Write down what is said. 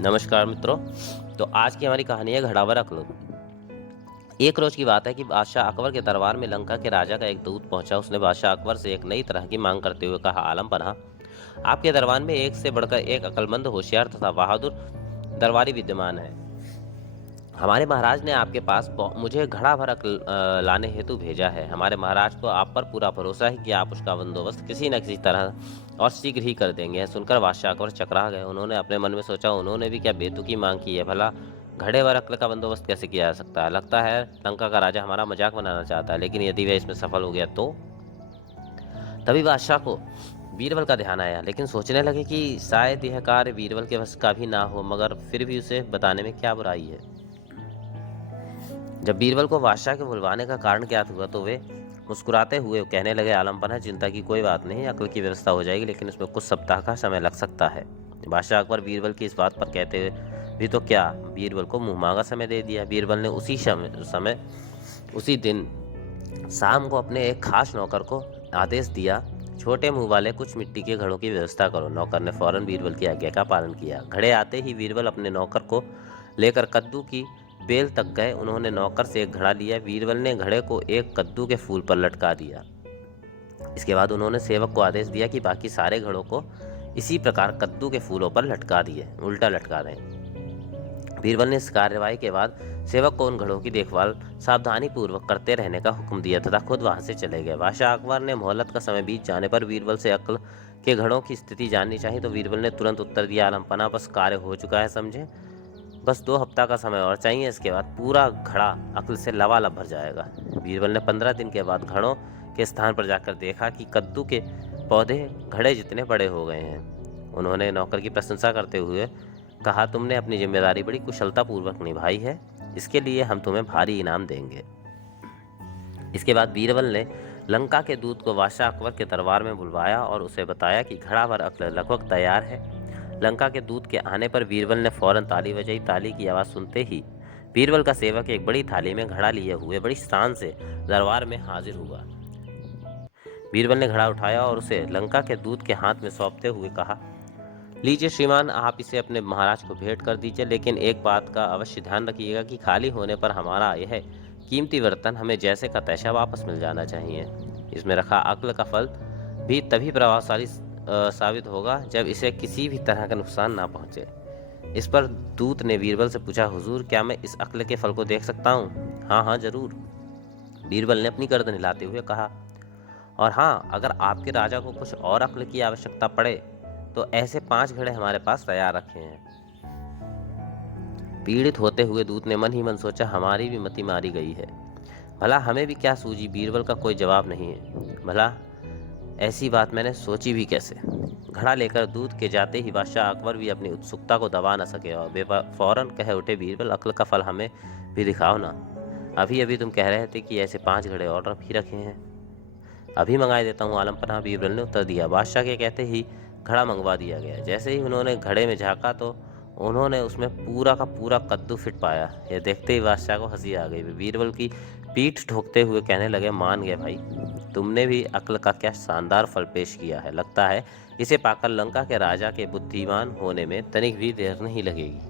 नमस्कार मित्रों। तो आज की हमारी कहानी है घड़ावर अकल। एक रोज की बात है कि बादशाह अकबर के दरबार में लंका के राजा का एक दूत पहुंचा। उसने बादशाह अकबर से एक नई तरह की मांग करते हुए कहा, आलम पन्हा, आपके दरबार में एक से बढ़कर एक अक्लमंद, होशियार तथा बहादुर दरबारी विद्यमान है। हमारे महाराज ने आपके पास मुझे घड़ा भर अक्ल लाने हेतु भेजा है। हमारे महाराज को आप पर पूरा भरोसा है कि आप उसका बंदोबस्त किसी न किसी तरह और शीघ्र ही कर देंगे। सुनकर बादशाह अकबर चकरा गए। उन्होंने अपने मन में सोचा, उन्होंने भी क्या बेतुकी मांग की है। भला घड़े व अक्ल का बंदोबस्त कैसे किया जा सकता है। लगता है लंका का राजा हमारा मजाक बनाना चाहता है, लेकिन यदि वह इसमें सफल हो गया तो। तभी बादशाह को बीरबल का ध्यान आया, लेकिन सोचने लगे कि शायद यह कार्य बीरबल के बस का भी ना हो, मगर फिर भी उसे बताने में क्या बुराई है। जब बीरबल को बादशाह के बुलवाने का कारण ज्ञात हुआ तो वे मुस्कुराते हुए कहने लगे, आलम पन्हा, चिंता की कोई बात नहीं, अक्ल की व्यवस्था हो जाएगी, लेकिन उसमें कुछ सप्ताह का समय लग सकता है। बादशाह अकबर बीरबल की इस बात पर कहते भी तो क्या, बीरबल को मुंह मांगा समय दे दिया। बीरबल ने उसी दिन शाम को अपने एक खास नौकर को आदेश दिया, छोटे मुंह वाले कुछ मिट्टी के घड़ों की व्यवस्था करो। नौकर ने फौरन बीरबल की आज्ञा का पालन किया। घड़े आते ही बीरबल अपने नौकर को लेकर कद्दू की बेल तक गए। उन्होंने नौकर से एक घड़ा लिया। बीरबल ने घड़े को एक कद्दू के फूल पर लटका दिया। इसके बाद उन्होंने सेवक को आदेश दिया कि बाकी सारे घड़ों को इसी प्रकार कद्दू के फूलों पर लटका दिए, उल्टा लटका दें। बीरबल ने इस कार्यवाही के बाद सेवक को उन घड़ों की देखभाल सावधानी पूर्वक करते रहने का हुक्म दिया तथा खुद वहां से चले गए। बादशाह अकबर ने मोहलत का समय बीत जाने पर बीरबल से अक्ल के घड़ों की स्थिति जाननी चाहिए, तो बीरबल ने तुरंत उत्तर दिया, आलम पन्हा, बस कार्य हो चुका है, समझे। बस 2 हफ्ता का समय और चाहिए, इसके बाद पूरा घड़ा अक्ल से लबालब भर जाएगा। बीरबल ने 15 दिन के बाद घड़ों के स्थान पर जाकर देखा कि कद्दू के पौधे घड़े जितने बड़े हो गए हैं। उन्होंने नौकर की प्रशंसा करते हुए कहा, तुमने अपनी जिम्मेदारी बड़ी कुशलता पूर्वक निभाई है, इसके लिए हम तुम्हें भारी इनाम देंगे। इसके बाद बीरबल ने लंका के दूत को बादशाह अकबर के दरबार में बुलवाया और उसे बताया कि घड़ा भर अक्ल लगभग तैयार है। लंका के दूत के आने पर बीरबल ने फौरन ताली बजाई। ताली की आवाज सुनते ही बीरबल का सेवक एक बड़ी थाली में घड़ा लिए हुए बड़ी शान से दरबार में हाजिर हुआ। बीरबल ने घड़ा उठाया और उसे लंका के दूत के हाथ में सौंपते हुए कहा, लीजिए श्रीमान, आप इसे अपने महाराज को भेंट कर दीजिए, लेकिन एक बात का अवश्य ध्यान रखिएगा कि खाली होने पर हमारा यह कीमती बर्तन हमें जैसे का तैसा वापस मिल जाना चाहिए। इसमें रखा अक्ल का फल भी तभी प्रभावशाली साबित होगा जब इसे किसी भी तरह का नुकसान ना पहुंचे। इस पर दूत ने बीरबल से पूछा, हुजूर, क्या मैं इस अक्ल के फल को देख सकता हूँ। हाँ हाँ, जरूर, बीरबल ने अपनी गर्दन हिलाते हुए कहा। और हाँ, अगर आपके राजा को कुछ और अक्ल की आवश्यकता पड़े तो ऐसे 5 घड़े हमारे पास तैयार रखे हैं। पीड़ित होते हुए दूत ने मन ही मन सोचा, हमारी भी मति मारी गई है। भला हमें भी क्या सूझी, बीरबल का कोई जवाब नहीं है। भला ऐसी बात मैंने सोची भी कैसे। घड़ा लेकर दूत के जाते ही बादशाह अकबर भी अपनी उत्सुकता को दबा न सके और फौरन कह उठे, बीरबल, अक्ल का फल हमें भी दिखाओ ना। अभी अभी तुम कह रहे थे कि ऐसे 5 घड़े और भी रखे हैं। अभी मंगाए देता हूँ आलम पन्हा, बीरबल ने उत्तर दिया। बादशाह के कहते ही घड़ा मंगवा दिया गया। जैसे ही उन्होंने घड़े में झांका तो उन्होंने उसमें पूरा का पूरा कद्दू फिट पाया। यह देखते ही बादशाह को हंसी आ गई। बीरबल की पीठ ठोकते हुए कहने लगे, मान गए भाई, तुमने भी अक्ल का क्या शानदार फल पेश किया है। लगता है इसे पाकर लंका के राजा के बुद्धिमान होने में तनिक भी देर नहीं लगेगी।